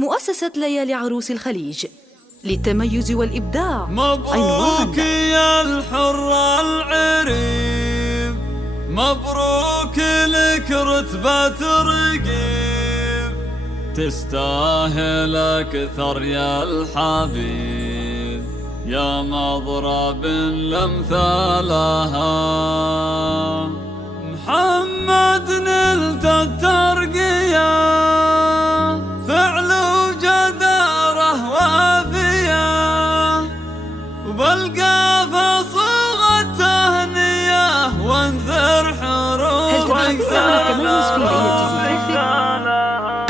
مؤسسة ليالي عروس الخليج للتميز والإبداع. مبروك يا الحر العريب، مبروك لك رتبة رقيب، تستاهل أكثر يا الحبيب، يا مضرب لمثالها. محمد نلت الترقية، فعل وجدارة وافية، وبالقافة صوغ التهنية، وانثر حروفك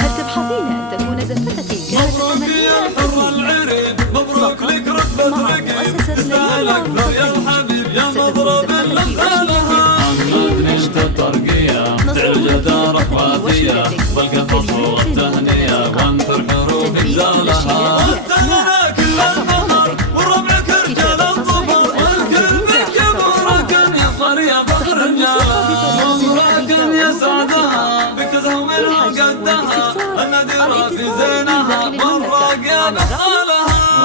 هل تبحثين أن تكون زفتك مبروك يا الحر العريب، مبروك لك رتبة رقيب، تستاهل أكثر يا الحبيب، يا مضرب لمثالها. محمد نلت الترقية، فعل جدارة وافية، بالقافة صوغ التهنية، وانثر حروفك زالها.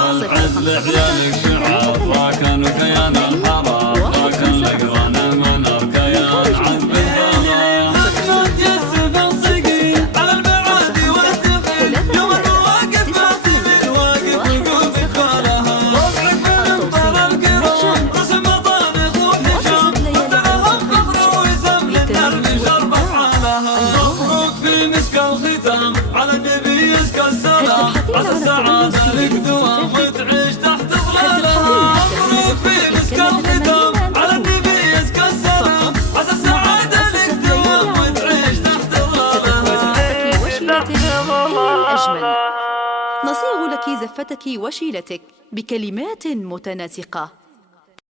والعز لحيالك شعار، راكن وكيان الحرام، راكن لقرانا من اركيان عذب الثرى. محمد يسف الصقي على المعادي والدخيل، يوم الواقف معتمد واقف وقوف اقبالها. ربعك بالانطار الكرام، رسم مطانخ وحجام، وابتعها الخضر ويسم للدرب شرب افعالها. مبروك في مسك الختام، على النبي يزكى السلام، عسى السعادة لك دوام وتعيش تحت ظلالها. مبروك في مسك الختام، على النبي يزكى السلام، عسى السعادة لك دوام وتعيش تحت ظلالها. نصيغ لك زفتك وشيلتك بكلمات متناسقة.